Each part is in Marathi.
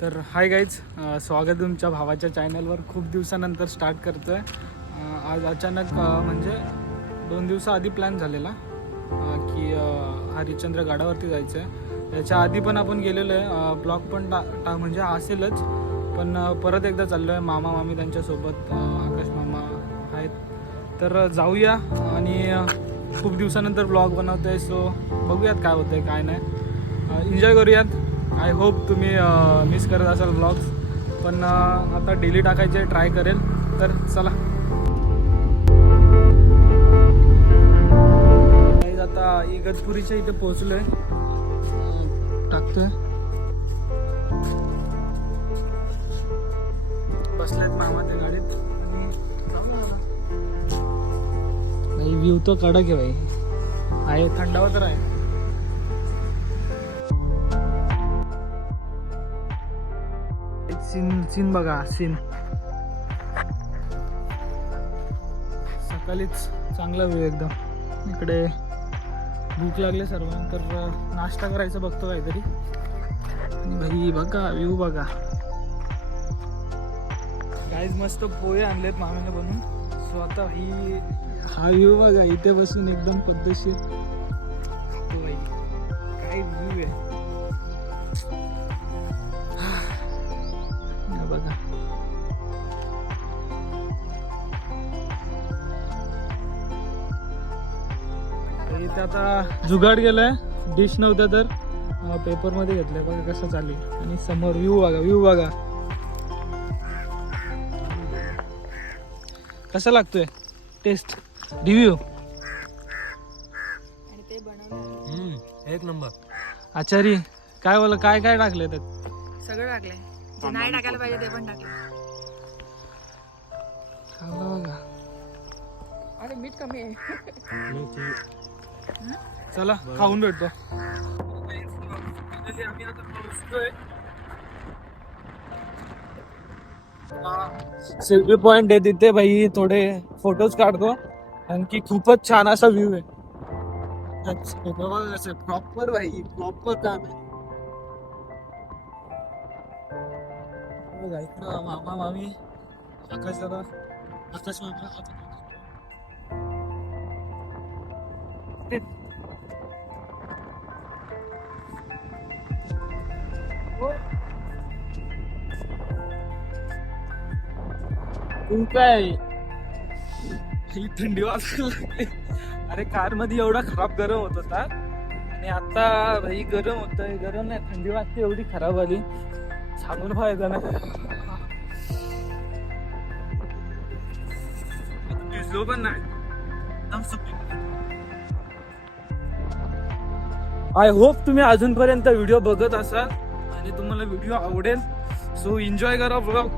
तर हाय गाईज, स्वागत तुमच्या भावाच्या चॅनलवर. खूप दिवसानंतर स्टार्ट करतो आहे. आज अचानक म्हणजे 2 दिवसाआधी प्लॅन झालेला की हरिश्चंद्र गडावरती जायचं आहे. त्याच्या आधी पण आपण गेलेलो आहे, ब्लॉग पण म्हणजे असेलच, पण परत एकदा चाललो आहे. मामा मामी त्यांच्यासोबत, आकाश मामा आहेत. तर जाऊया आणि खूप दिवसानंतर ब्लॉग बनवतो आहे, सो बघूयात काय होतं आहे काय नाही. एन्जॉय करूयात. आय होप तुम्ही मिस करत असाल ब्लॉग्स, पण आता डेली टाकायचे ट्राय करेल. तर चला, आता इगतपुरीच्या इथे पोहोचलोय. टाकतोय. बसलेत मामा त्या गाडीत आणि व्ह्यू तो कडक आहे भाई. आहे थंडावा तर आहे. सीन बघा, सीन सकाळीच चांगला व्ह्यू एकदम. इकडे भूक लागले सर्वांना, तर नाश्ता करायचं बघतो काहीतरी. आणि भाई बघा व्ह्यू बघा गाईज, मस्त पोहे आणलेत मामीने बनवून. सो आता हा व्ह्यू बघा, इथे बसून एकदम पद्धतशीर. हो भाई, काय व्ह्यू आहे बघा. इथे आता जुगाड गेलाय, डिश नव्हता तर पेपर मध्ये घेतलंय. बघा कसं चालू आहे. आणि समोर व्ह्यू बघा, व्ह्यू बघा कसा लागतोय. टेस्ट रिव्ह्यू एक नंबर. आचारी काय बोला, काय काय टाकले त्यात? सगळं टाकलंय, जे नाही टाकायला पाहिजे ते पण टाकलं. बघा, अरे मीठ कमी आहे. चला खाऊन भेटतो. सेल्फी पॉइंट आहे तिथे भाई, थोडे फोटोज काढतो. आणखी खूपच छान असा व्ह्यू आहे. प्रॉपर भाई, प्रॉपर काम आहे. इकडं मामा मामी, आकाश दादा, आकाश मामा. काय ही थंडी वाजायला लागली. अरे कार मध्ये एवढा खराब गरम होत होता, आणि आता भाई गरम होतंय. गरम नाही, थंडी वाजते एवढी खराब आली, सांगून फायदा नाही. भिजलो पण नाही. आय होप तुम्ही अजूनपर्यंत व्हिडिओ बघत असाल आणि तुम्हाला व्हिडिओ आवडेल. सो एन्जॉय करा ब्लॉग.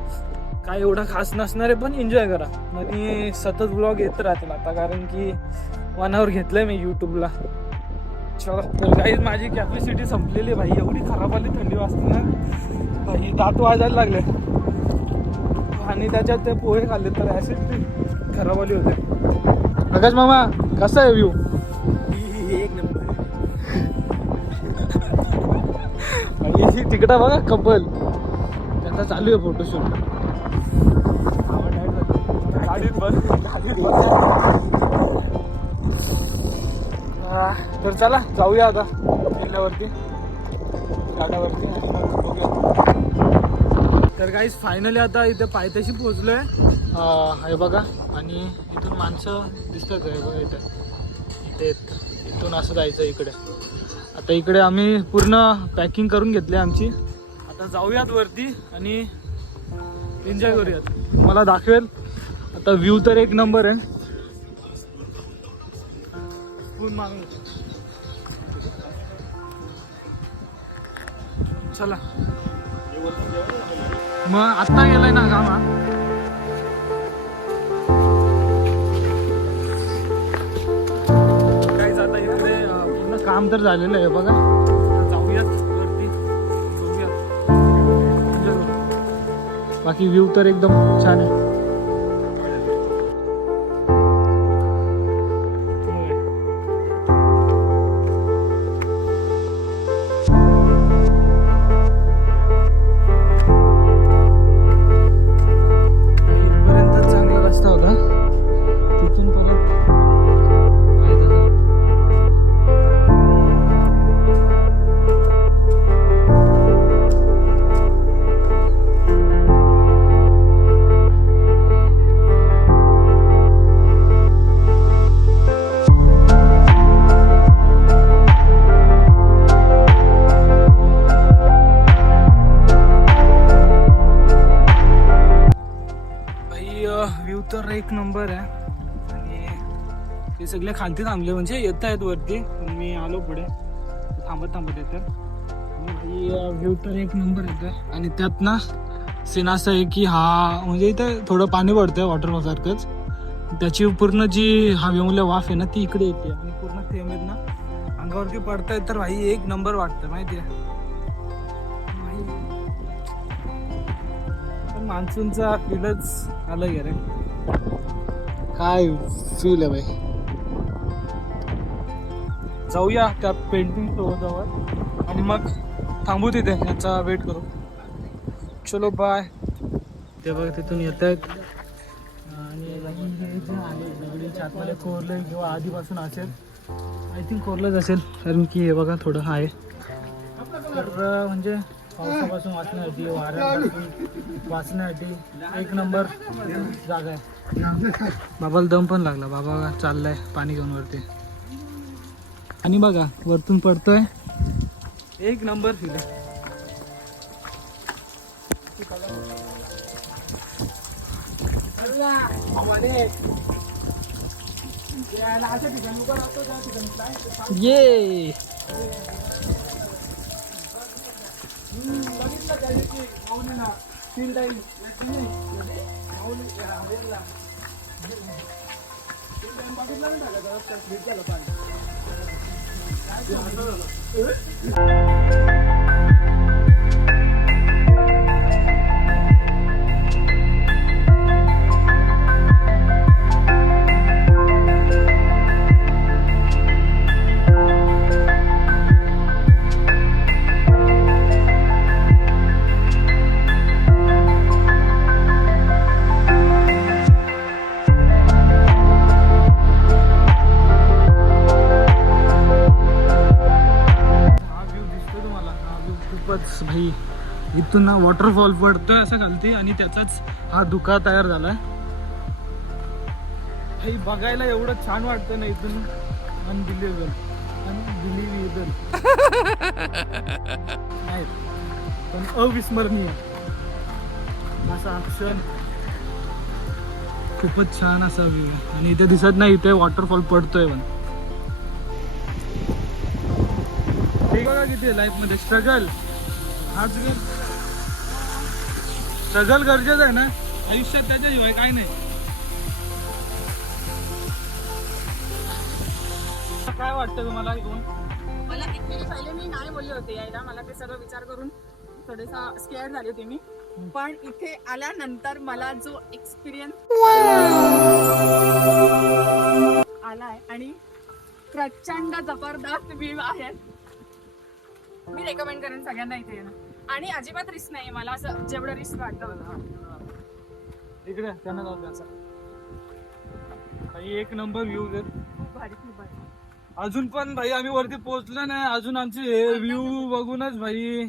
काय एवढा खास नसणार आहे, पण एन्जॉय करा. आणि सतत ब्लॉग येत राहतील आता, कारण की 1 hour घेतलंय मी यूट्यूबला. चला, तर काही माझी कॅपॅसिटी संपलेली आहे भाई. एवढी खराब आली थंडी वाजते ना भाई, दात वाजायला लागले. आणि त्याच्यात ते पोहे खाल्ले तर ऍसिडिटी खराब आली होते. आकाश मामा कसा आहे व्ह्यू? एक नंबर. आणि तिकडं बघा कपल, त्यांचा चालू आहे फोटोशूट. तर चला जाऊया आता किल्ल्यावरती, गाड्यावरती. तर काहीच फायनली आता इथे पायथ्याशी पोहोचलोय. हे बघा, आणि इथून माणसं दिसतात आहे बघा. इथे इथून असं जायचं इकडे. आता इकडे आम्ही पूर्ण पॅकिंग करून घेतली आमची. आता जाऊयात वरती आणि एन्जॉय करूयात. तुम्हाला दाखवेल आता व्ह्यू तर एक नंबर आहे. चला मग, आत्ता गेलाय ना गावा. काय जाता इकडे पूर्ण काम तर झालेलं आहे बघा. जाऊयात वरती, बघूयात. बाकी व्ह्यू तर एकदम छान आहे. तर एक नंबर आहे आणि ते सगळे खालती थांबले म्हणजे येत आहेत वरती, पण मी आलो पुढे थांबत येतात आणि व्ह्यू तर एक नंबर येतं. आणि त्यात ना सीन असं आहे की हा म्हणजे इथं थोडं पाणी पडतंय वॉटरफॉल सारखंच, त्याची पूर्ण जी हवेमुळे वाफ आहे ना ती इकडे येते आणि पूर्ण थेंब आहेत ना अंगावरती पडतायत, तर भाई एक नंबर वाटतं माहिती आहे. पण मान्सूनचा फीलच अलग आहे रे, काय फील आहे भाई. जाऊया त्या पेंटिंग जवळ आणि मग थांबू तिथे, याचा वेट करू. चलो बाय. ते बघ तिथून येत आहेत आणि हे जे आले दगडीच्या आतमध्ये कोरले किंवा आधीपासून असेल, आय थिंक कोरलंच असेल, कारण की हे बघा थोडं आहे. तर म्हणजे पावसापासून वाचण्यासाठी, वाऱ्यापासून वाचण्यासाठी एक नंबर जागा आहे. बाबाला दम पण लागला, बाबा चाललाय पाणी घेऊन वरती आणि बघा वरतून पडतोय, एक नंबर फील आहे. ये भाई इथून ना वॉटरफॉल पडतोय असं खालती आणि त्याचाच हा धुका तयार झालाय. भाई बघायला एवढं छान वाटतं ना इथून, अनबिलिव्हेबल नाही पण अविस्मरणीय असा क्षण, खूपच छान असा व्ह्यू. आणि इथे दिसत नाही इथे वॉटरफॉल पडतोय पण. ठीक बघा किती लाईफ मध्ये स्ट्रगल, स्ट्रगल गरजेचं आहे ना आयुष्यात, त्याच्याशिवाय काय नाही. काय वाटतं तुम्हाला ऐकून? मला ऍक्च्युअली पहिले मी नाही बोलले होते यायला, मला ते सगळं विचार करून थोडेसा स्केअर झाले होते मी, पण इथे आल्यानंतर मला जो एक्सपिरियन्स आलाय आणि प्रचंड जबरदस्त व्ह्यू आहे. मी रेकमेंड करेन सगळ्यांना इथे येणं. आणि अजिबात रिस्क नाही मला, असं जेवढं रिस्क वाटतं मला. इकडे त्यांना जाऊ द्यायचा. भाई एक नंबर व्ह्यू आहेत, खूप भारी खूप भारी. अजून पण भाई आम्ही वरती पोहोचलो नाही, अजून आमचे हे व्ह्यू बघूनच भाई.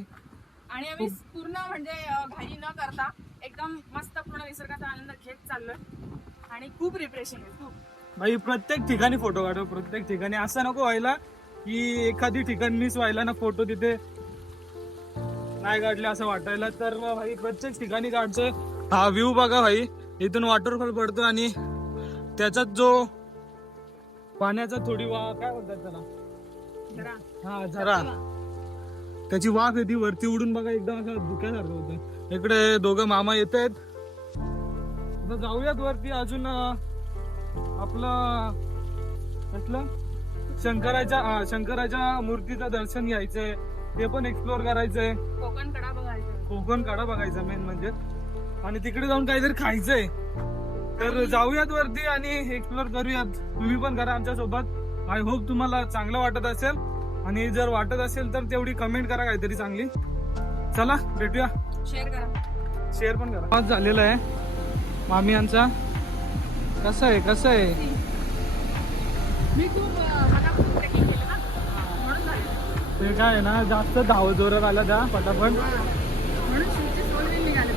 आणि आम्ही पूर्ण म्हणजे घाई न करता एकदम मस्त पूर्ण निसर्गाचा आनंद घेत चाललोय आणि खूप रिफ्रेशिंग आहे खूप. भाई प्रत्येक ठिकाणी फोटो काढू, प्रत्येक ठिकाणी. असं नको व्हायला की एखादी ठिकाण मिस व्हायला ना, फोटो तिथे नाही काढले असं वाटायला. तर भाई प्रत्येक ठिकाणी काढतोय. हा व्ह्यू बघा भाई, इथून वॉटरफॉल पडतो आणि त्याच्यात जो पाण्याचा थोडी काय बोलतात त्याला, हा झरा, त्याची वाफ येते वरती उडून बघा, एकदम असं धुक्यासारखं होतं. इकडे दोघं मामा येत आहेत. आता जाऊयात वरती अजून. आपलं म्हटलं शंकराच्या मूर्तीचं दर्शन घ्यायचंय, ते पण एक्सप्लोर करायचंय. कोकण कडा बघायचा मेन म्हणजे, आणि तिकडे जाऊन काहीतरी खायचंय. तर जाऊयात वरती आणि एक्सप्लोर करूयात. तुम्ही पण करा आमच्या सोबत. आय होप तुम्हाला चांगलं वाटत असेल, आणि जर वाटत असेल तर तेवढी कमेंट करा काहीतरी चांगली. चला भेटूया, शेअर पण करा. आज झालेला आहे मामी यांचा. कसं आहे मी खूप ट्रेकिंग केलं ना म्हणून झालं. ते काय आहे ना, जास्त धाव जोरात आला त्या पटापट, म्हणून शूटचे निघाले.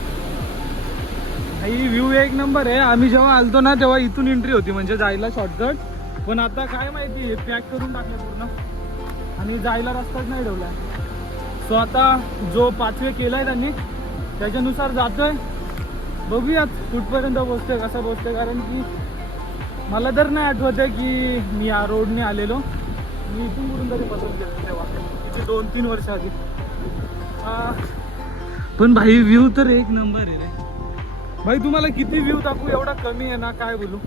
ही व्ह्यू एक नंबर आहे. आम्ही जेव्हा आलतो ना तेव्हा इथून एंट्री होती म्हणजे जायला शॉर्टकट, पण आता काय माहिती हे पॅक करून टाकलं पूर्ण आणि जायला रस्ताच नाही ठेवला. सो आता जो पाथवे केलाय त्यांनी त्याच्यानुसार जातोय. बघूयात कुठपर्यंत पोहोचतोय, कसा पोहोचतोय, कारण की मला तर नाही आठवत आहे की मी या रोडने आलेलो. मी इथून कुठून तरी बसून गेलो तेव्हा, किती 2-3 वर्ष आधी. पण भाई व्ह्यू तर एक नंबर आहे रे भाई. तुम्हाला किती व्ह्यू दाखवू, एवढा कमी आहे ना, काय बोलू.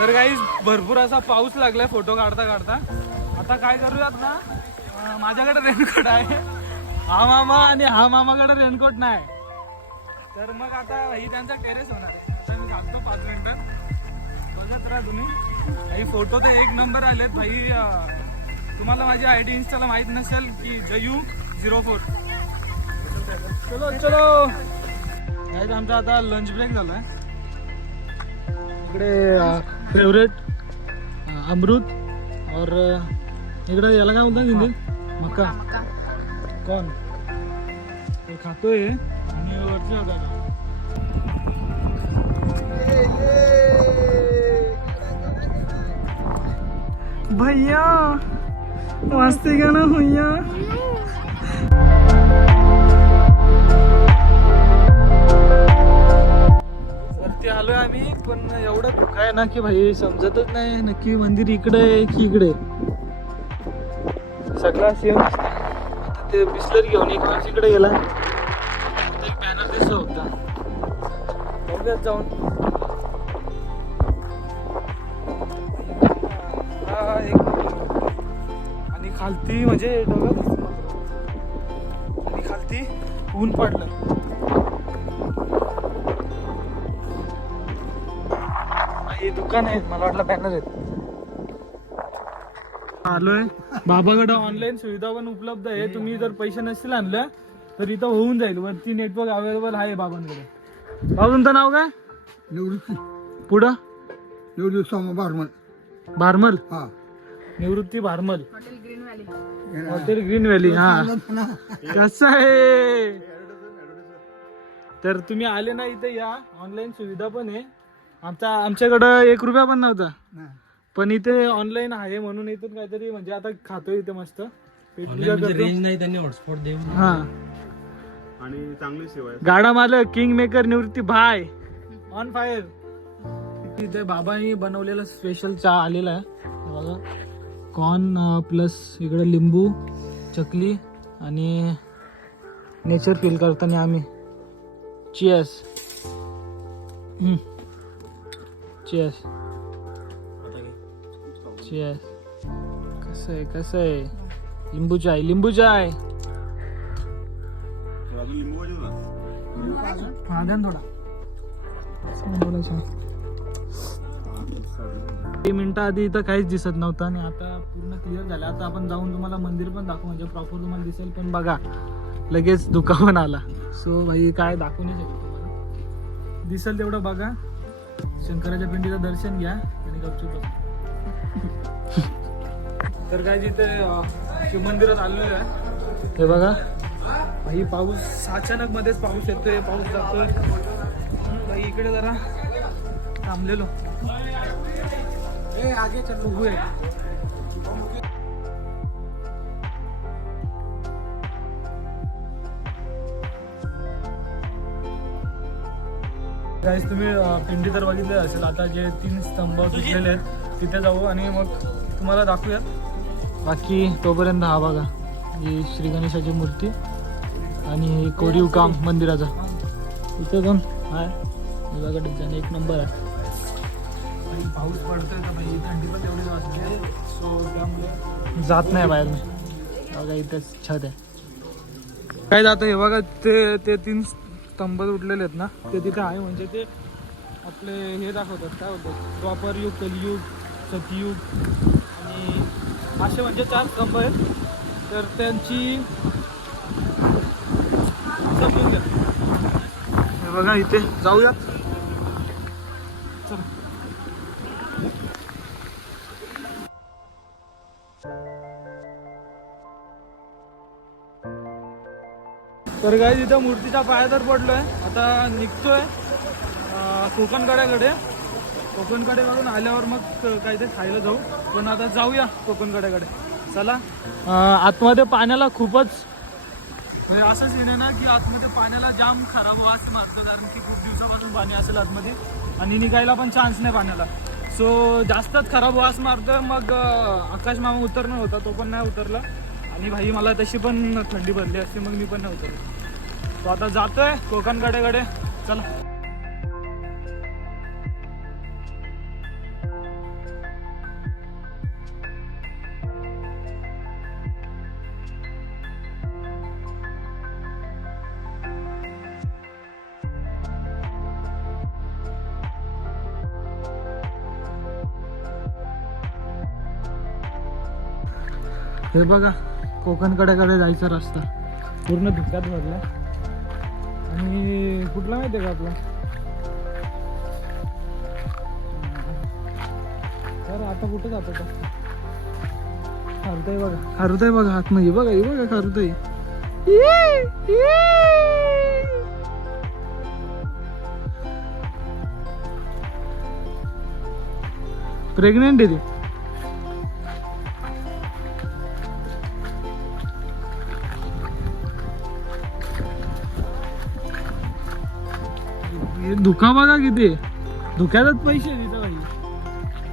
तर काही भरपूर असा पाऊस लागलाय फोटो काढता काढता. आता काय करूयात ना, माझ्याकडे रेनकोट आहे, हा मामा आणि हा मामाकडे रेनकोट नाही. तर मग आता ही त्यांचा टेरेस होणार आहे. आता मी घालतो 5 मिनिटात, बघत राहा तुम्ही. काही फोटो तर एक नंबर आलेत भाई. तुम्हाला माझी ID इंस्टाला माहीत नसेल की JU04. चलो चलो गाईज, आमचा आता लंच ब्रेक झालाय. इकडे फेवरेट अमृत और इकडे याला काय बोलतात हिंदीत, मका कॉर्न, ते खातोय. आणि वरती आता भैया वाजते का ना भैया. वरती आलोय आम्ही, पण एवढं धोका आहे ना की भाई समजतच नाही नक्की मंदिर इकडे आहे की इकडे. सगळा सेम. आता ते बिस्लरी घेऊन एक माणूस इकडे गेला, एक बॅनर दिसला होता, बघूयात जाऊन. आणि खालती म्हणजे ढगात दिसतं, आणि खालती ऊन पडलं. हे दुकान आहेत, मला वाटलं बॅनर आहेत. आलोय बाबाकडे ऑनलाईन सुविधा पण उपलब्ध आहे. तुम्ही जर पैसे नसतील आणलं तर इथं होऊन जाईल. वरती नेटवर्क अवेलेबल आहे बाबांकडे. बाबा तुमचं नाव काय? निवृत्ती पुढं निवृत्ती बारमल. भारमल. हा, Nivrutti Bharmal. Hotel green valley. Hotel green valley. हा, कसं आहे. तर तुम्ही आले ना इथे या, ऑनलाईन सुविधा पण आहे. आमच्याकडं 1 रुपया पण नव्हता, पण इथे ऑनलाईन आहे म्हणून इथून काहीतरी म्हणजे आता खातोय इथे मस्त पेट पूजा करतो. रेंज नाही, त्यांनी हॉटस्पॉट देऊन. हा, आणि चांगली सेवा आहे. गाडा मालक किंग मेकर निवृत्ती भाय ऑन फायर. इथे बाबांनी बनवलेला स्पेशल चहा आलेला आहे. हे बघा, कॉर्न प्लस इकडे लिंबू, चकली आणि नेचर फील करताना आम्ही. चियर्स. Cheers cheers. कसं आहे लिंबू चाय. लिंबू चाय अजून लिंबू पाहिजे होता. हा द्या ना थोडा. 3 मिनिटं आधी इथं काहीच दिसत नव्हतं आणि आता पूर्ण क्लिअर झालं. आता आपण जाऊन तुम्हाला मंदिर पण दाखवू, म्हणजे प्रॉपर तुम्हाला दिसेल. पण बघा लगेच धुका पण आला. सो भाई काय दाखवू नाही शकतो तुम्हाला, दिसेल तेवढं बघा. शंकराच्या पिंडीचं दर्शन घ्या आणि गपचूप बसा. तर काय जिथे शिव मंदिरात आलेलं आहे हे बघा भाई. पाऊस अचानक मध्येच पाऊस येतोय, पाऊस जातोय. भाई इकडे जरा थांबलेलो. बघूया. गाईस तुम्ही पिंडी तर बघितले असेल. आता जे 3 स्तंभ तुटलेले आहेत तिथे जाऊ आणि मग तुम्हाला दाखवूयात. बाकी तोपर्यंत हा बघा, ही श्री गणेशाची मूर्ती आणि हे कोरीव काम मंदिराचा. इथे पण आहे बघा डिझाईन, एक नंबर आहे. आणि पाऊस पडतोय तर भाई थंडी पण तेवढी वाजते, सो त्यामुळे जात नाही बाहेर मी. बघा इथेच छत आहे. काय जातं हे बघा, ते 3 स्तंभ उठलेले आहेत ना, ते तिथे आहे. म्हणजे ते आपले हे दाखवतात, काय बोलतात, द्वापर युग, कलियुग, सतयुग आणि असे म्हणजे 4 स्तंभ आहेत. तर त्यांची समजून घ्या. हे बघा इथे जाऊया. चल. तर काय तिथं मूर्तीच्या पायावर पडलोय. आता निघतोय कोकणकड्याकडे. कोकणकड्याकडून आल्यावर मग काय ते खायला जाऊ. पण आता जाऊया कोकणकड्याकडे. चला. आतमध्ये पाण्याला खूपच म्हणजे असं सीन आहे ना की आतमध्ये पाण्याला जाम खराब वास मारतो, कारण की खूप दिवसापासून पाणी असेल आतमध्ये आणि निघायला पण चान्स नाही पाण्याला. सो जास्तच खराब वास मारतो. मग आकाश मामा उतरणं होता, तो पण नाही उतरला आणि भाई मला तशी पण थंडी भरली असते, मग मी पण नाही उतरलो. तो आता जातोय कोकणकड्याकडे. चला. हे बघा कोकणकड्याकडे जायचा रस्ता पूर्ण धुक्यात भरला. आणि कुठला माहिती आहे का आपला, तर आता कुठं जातो तो खारुताई बघा. खारुताई बघा आतमध्ये बघा. हे बघा खारुताई. प्रेग्नेंट आहे ती. धुका बघा किती. धुक्यातच पैसे तिथं भाई.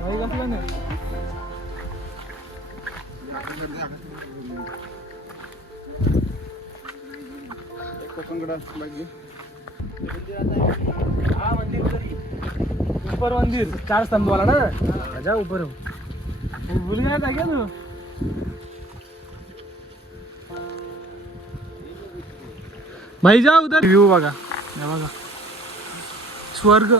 भाई कसला नाही. ऊपर मंदिर 4 स्तंभ वाला ना. जा ऊपर भूल गया था क्या तू. भाई जा उधर. व्ह्यू बघा. हे बघा स्वर्ग.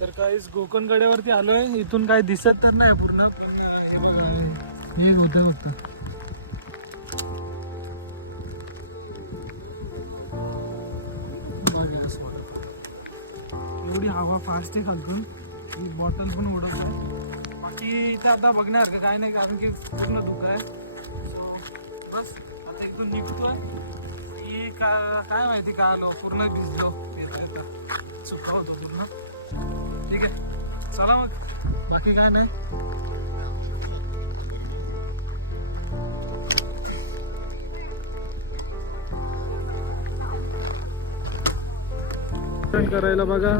तर काहीच कोकणकड्यावरती आलोय. इथून काही दिसत तर नाही पूर्ण. हे होत एवढी हवा फास्ट आहे खालतून. बॉटल पण ओढत आहे. बाकी इथे आता बघण्यासारखं काय नाही, कारण की पूर्ण धुकं आहे. बस आता इथून निघतोय. काय माहिती का आलो पूर्ण भिजलो. चुका होतो पूर्ण. ठीक आहे चला मग. बाकी काय नाही. करायला बघा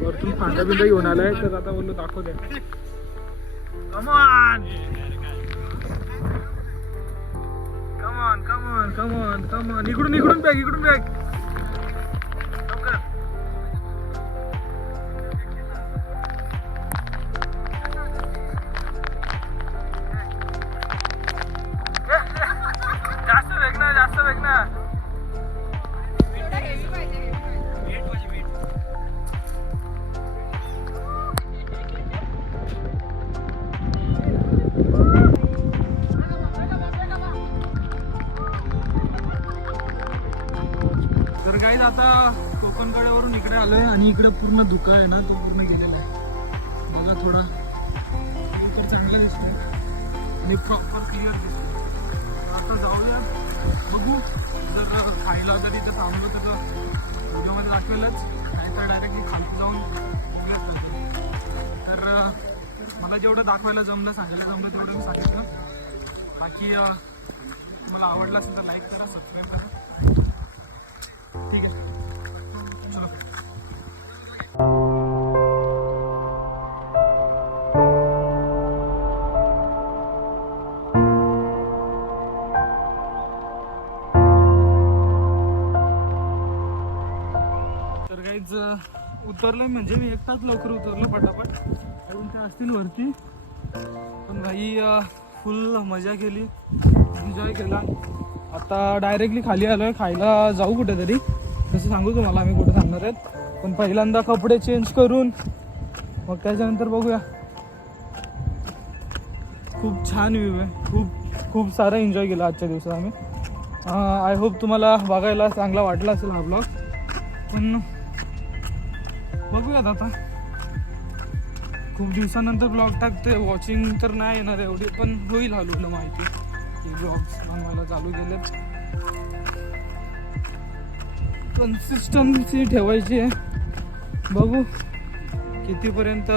वरतून फांदा बिंदा घेऊन आलाय. तर आता बोललो दाखव द्या. Come on come on come on come on come on. इकडून बॅग. इकडून बॅग. जास्त वेग ना. तर गाईज आता कोकणकड्यावरून इकडे आलोय आणि इकडे पूर्ण धुका आहे ना, तो पूर्ण गेलेला आहे. मला थोडा चांगला दिसतो आणि प्रॉपर क्लिअर दिसतो. आता जाऊया बघू. जर खायला जर इथं थांबलो तर व्हिडिओमध्ये दाखवेलच, नाही तर डायरेक्टली खालती जाऊन बघूयाच. तर मला जेवढं दाखवायला जमलं तेवढं मी सांगितलं. बाकी मला आवडलं असेल तर लाईक करा, सबस्क्राईब करा. ठीक आहे चला. तर काहीच उतरलं म्हणजे मी एकटाच लवकर उतरलो पटापट. अजून ते असतील वरती. पण भाई फुल मजा केली, एन्जॉय केला. आता डायरेक्टली खाली आलोय. खायला जाऊ कुठेतरी, तसं सांगू तुम्हाला आम्ही कुठे थांबणार आहेत. पण पहिल्यांदा कपडे चेंज करून मग त्याच्यानंतर बघूया. खूप छान व्ह्यू आहे, खूप सारा एन्जॉय केला आजच्या दिवसात आम्ही. आय होप तुम्हाला बघायला चांगला वाटला असेल हा ब्लॉग. पण बघूयात आता, खूप दिवसानंतर ब्लॉग टाकतोय. वॉचिंग तर नाही येणार एवढी, पण होईल हळूहळू माहिती की ब्लॉग्स बनवायला चालू केलेत. कन्सिस्टन्सी ठेवायची आहे. बघू कितीपर्यंत,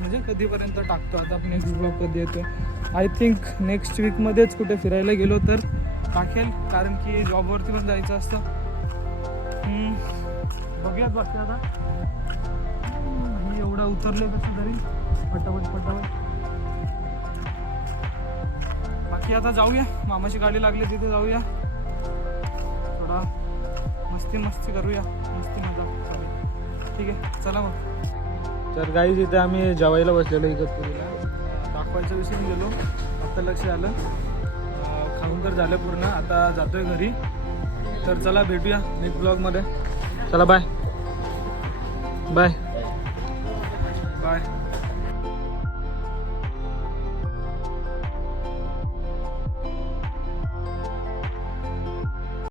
म्हणजे कधीपर्यंत टाकतो. आता नेक्स्ट ब्लॉग कधी येतोय, आय थिंक नेक्स्ट वीकमध्येच कुठे फिरायला गेलो तर टाकेल, कारण की जॉबवरती पण जायचं असतं. बघूयात बाकी आता. एवढा उतरले कसं तरी पटापट. बाकी आता जाऊया, मामाची गाडी लागली तिथे जाऊया, थोडा मस्ती करूया, मस्ती मजा चालेल. ठीक आहे, चला मग. तर गाईज इथे आम्ही जेवायला बसलेलो इगतपुरीला. दाखवायचं विषयी गेलो, आता लक्ष आलं. खाऊन तर झालं पूर्ण, आता जातोय घरी. तर चला भेटूया नेक्स्ट ब्लॉगमध्ये. चला बाय बाय बाय.